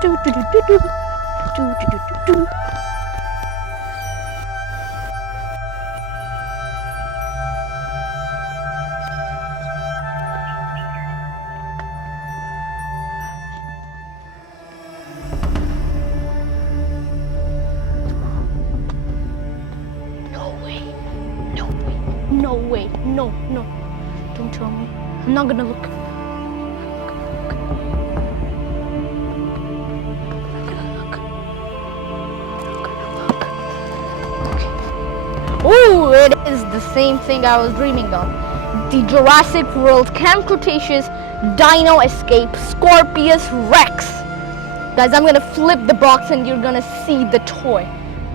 Do, do, do, do, do. Do, do, do, do, do. No way, no, no. Don't tell me. I'm not gonna look. Oh, it is the same thing I was dreaming of. The Jurassic World Camp Cretaceous Dino Escape Scorpios Rex. Guys, I'm gonna flip the box and you're gonna see the toy.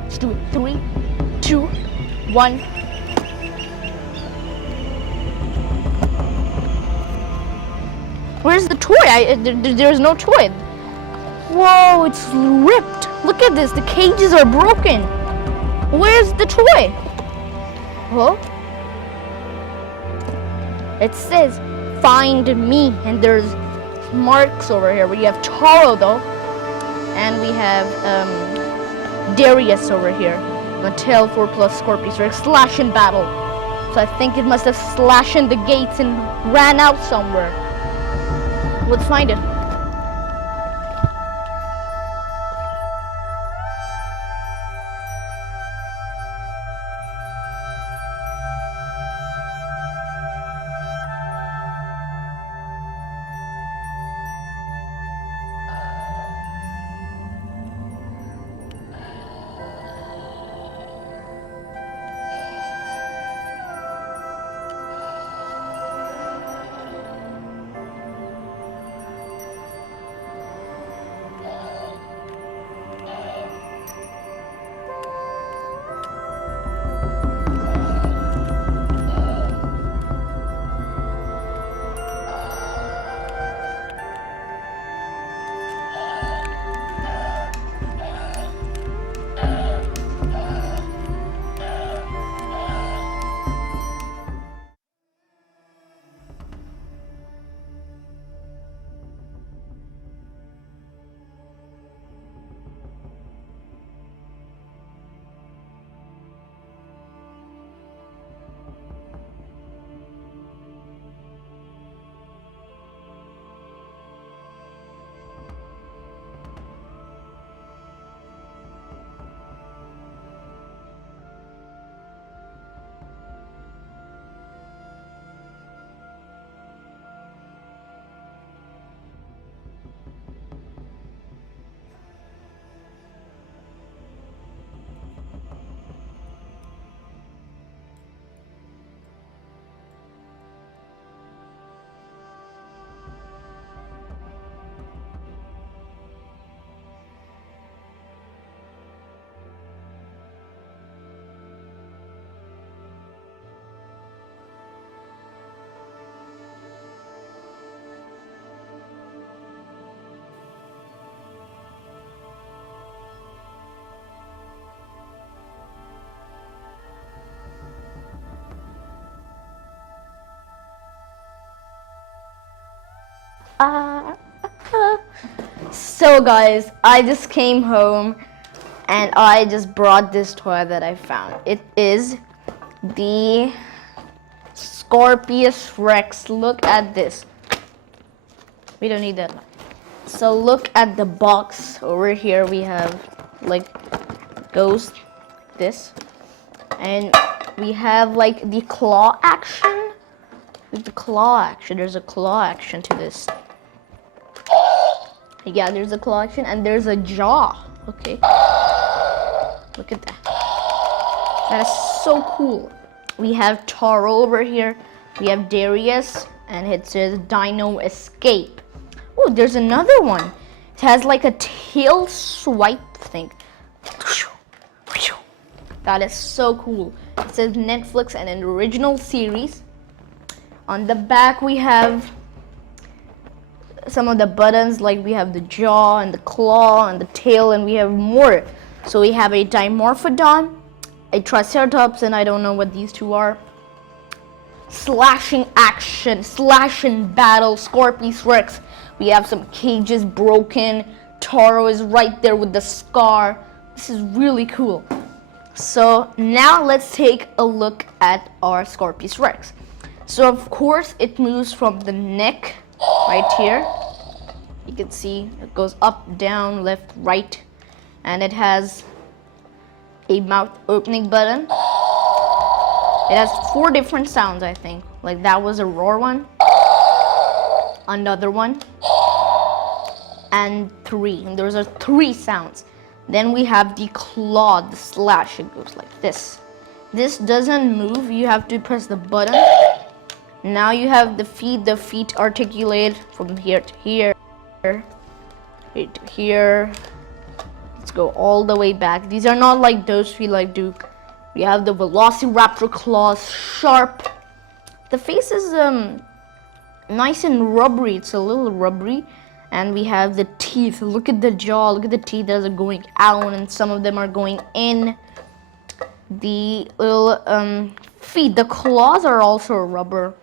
Let's do it. 3, 2, 1. Where's the toy? There's no toy. Whoa, it's ripped. Look at this. The cages are broken. Where's the toy? Huh? It says, find me. And there's marks over here. We have Taro though. And we have Darius over here. Mattel 4 plus Scorpios Rex slash in battle. So I think it must have slashed in the gates and ran out somewhere. Let's find it. So guys, I just came home and I just brought this toy that I found. It is the Scorpios Rex. Look at this. We don't need that now. So look at the box. Over here we have like goes this, and we have like the claw action. With the claw action, there's a claw action to this. Yeah, there's a claw action and there's a jaw. Okay. Look at that. That is so cool. We have Taro over here. We have Darius and it says Dino Escape. Oh, there's another one. It has like a tail swipe thing. That is so cool. It says Netflix and an original series. On the back we have some of the buttons, like we have the jaw and the claw and the tail, and we have more. So we have a Dimorphodon, a Triceratops, and I don't know what these two are. Slashing action, slash and battle, Scorpios Rex. We have some cages broken, Toro is right there with the scar. This is really cool. So now let's take a look at our Scorpius Rex. So of course it moves from the neck right here. You can see it goes up, down, left, right, and it has a mouth opening button. It has 4 different sounds, I think. Like that was a roar one, another one, and 3. And those are 3 sounds. Then we have the claw, the slash. It goes like this. This doesn't move. You have to press the button. Now you have the feet. The feet articulate from here to here, here to here. Let's go all the way back. These are not like those feet like do. We have the Velociraptor claws, sharp. The face is nice and rubbery. It's a little rubbery. And we have the teeth. Look at the jaw. Look at the teeth that are going out, and some of them are going in. The little feet. The claws are also rubber,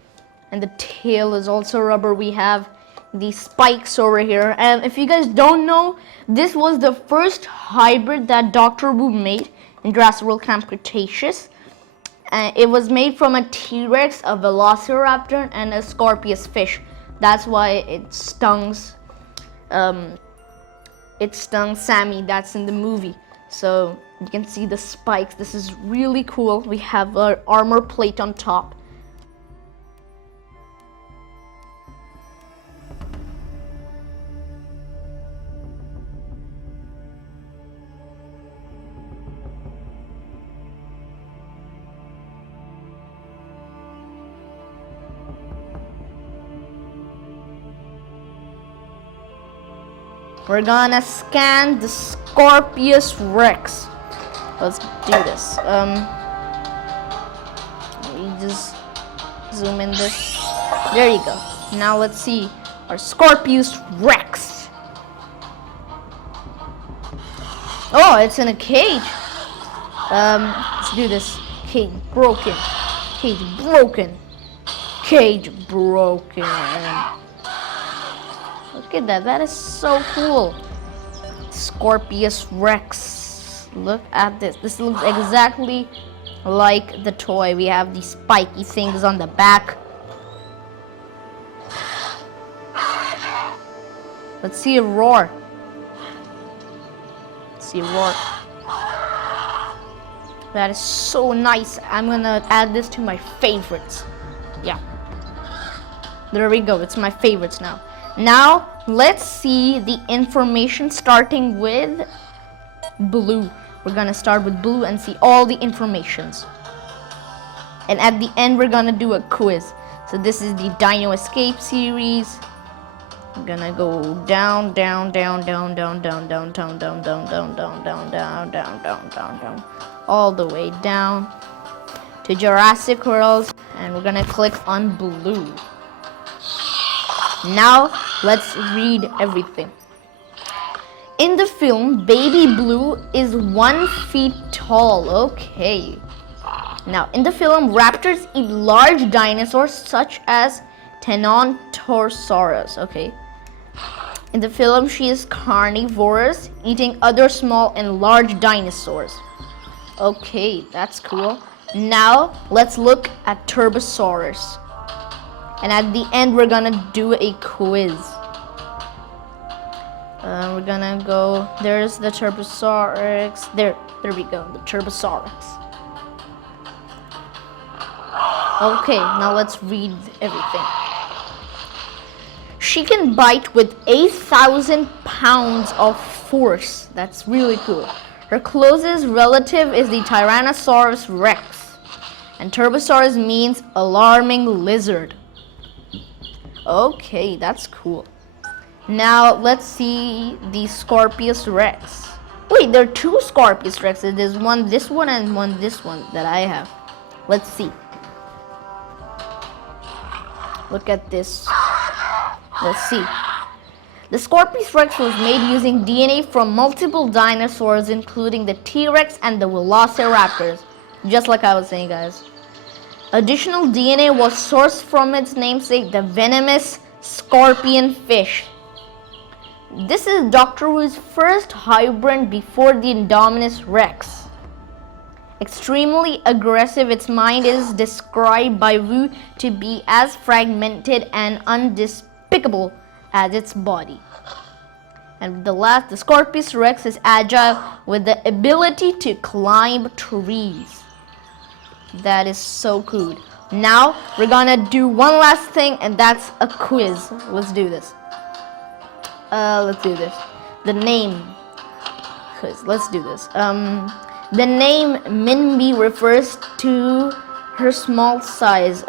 and the tail is also rubber. We have the spikes over here. And if you guys don't know, this was the first hybrid that Dr. Wu made in Jurassic World Camp Cretaceous. It was made from a T-Rex, a Velociraptor, and a Scorpius fish. That's why it stung Sammy. That's in the movie. So you can see the spikes. This is really cool. We have our armor plate on top. We're gonna scan the Scorpius Rex. Let's do this. We just zoom in this. There you go. Now let's see our Scorpius Rex. Oh, it's in a cage. Let's do this. Cage broken. Cage broken. Cage broken. Look at that. That is so cool. Scorpius Rex. Look at this. This looks exactly like the toy. We have these spiky things on the back. Let's see a roar. Let's see a roar. That is so nice. I'm gonna add this to my favorites. Yeah. There we go. It's my favorites now. Now, let's see the information starting with blue. We're gonna start with blue and see all the informations. And at the end, we're gonna do a quiz. So this is the Dino Escape series. I'm gonna go down, down, down, down, down, down, down, down, down, down, down, down, down, down, down, down, down, down, all the way down to Jurassic World, and we're gonna click on blue. Now, let's read everything. In the film, Baby Blue is 1 feet tall. Okay. Now, in the film, raptors eat large dinosaurs such as Tenontosaurus. Okay. In the film, she is carnivorous, eating other small and large dinosaurs. Okay, that's cool. Now, let's look at Turbosaurus. And at the end, we're gonna do a quiz. We're gonna go, there's the Turbosaurus. There we go, the Turbosaurus. Okay, now let's read everything. She can bite with 8,000 pounds of force. That's really cool. Her closest relative is the Tyrannosaurus Rex. And Turbosaurus means alarming lizard. Okay, that's cool. Now, let's see the Scorpius Rex. Wait, there are 2 Scorpius Rexes. There's one this one and one this one that I have. Let's see. Look at this. Let's see. The Scorpius Rex was made using DNA from multiple dinosaurs, including the T-Rex and the Velociraptors. Just like I was saying, guys. Additional DNA was sourced from its namesake, the venomous scorpion fish. This is Doctor Who's first hybrid before the Indominus Rex. Extremely aggressive, its mind is described by Wu to be as fragmented and undespicable as its body. And the Scorpios Rex is agile with the ability to climb trees. That is so cool. Now we're gonna do one last thing, and that's a quiz. Let's do this. The name quiz. Let's do this. The name Minbi refers to her small size.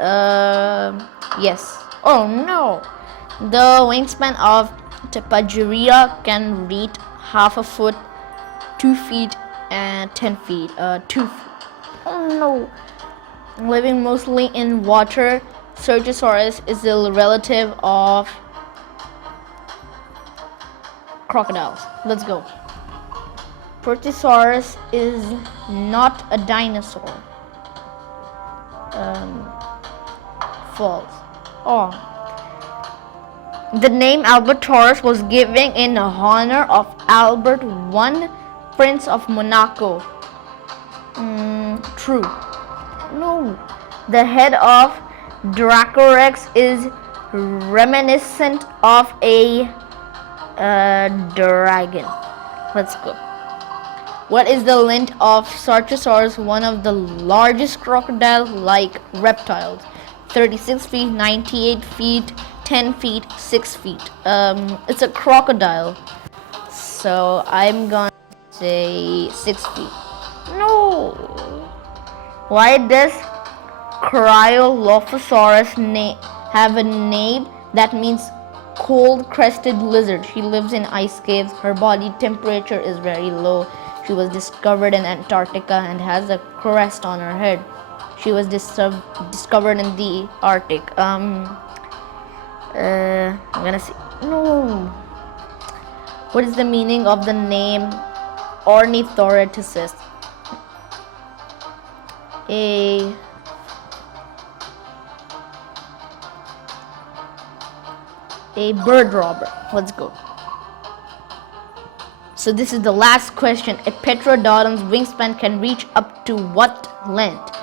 Yes. Oh no. The wingspan of Tapajuria can reach half a foot, 2 feet, and 10 feet. 2 feet. Oh no. Living mostly in water, Scorpiosaurus is a relative of crocodiles. Let's go. Proteosaurus is not a dinosaur. False. Oh. The name Albertaurus was given in honor of Albert I, Prince of Monaco. True. No. The head of Dracorex is reminiscent of a dragon. Let's go. What is the length of Sartosaurus, one of the largest crocodile-like reptiles? 36 feet, 98 feet, 10 feet, 6 feet. It's a crocodile. So I'm gonna say 6 feet. No. Why does Cryolophosaurus have a name that means cold-crested lizard? She lives in ice caves. Her body temperature is very low. She was discovered in Antarctica and has a crest on her head. She was discovered in the Arctic. I'm gonna say no. What is the meaning of the name Ornithorhynchus? A bird robber. Let's go. So this is the last question. A Petrodon's wingspan can reach up to what length?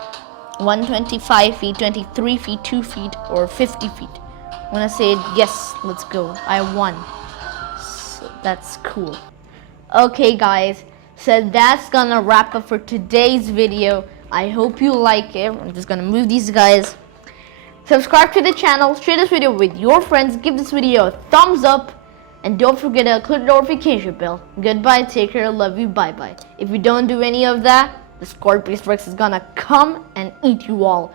125 feet, 23 feet, 2 feet, or 50 feet? I'm gonna say yes. Let's go. I won. So that's cool. Okay guys, so that's gonna wrap up for today's video. I hope you like it. I'm just gonna move these guys. Subscribe to the channel, share this video with your friends, give this video a thumbs up, and don't forget to click the notification bell. Goodbye, take care, love you, bye bye. If you don't do any of that, the Scorpios Rex is gonna come and eat you all.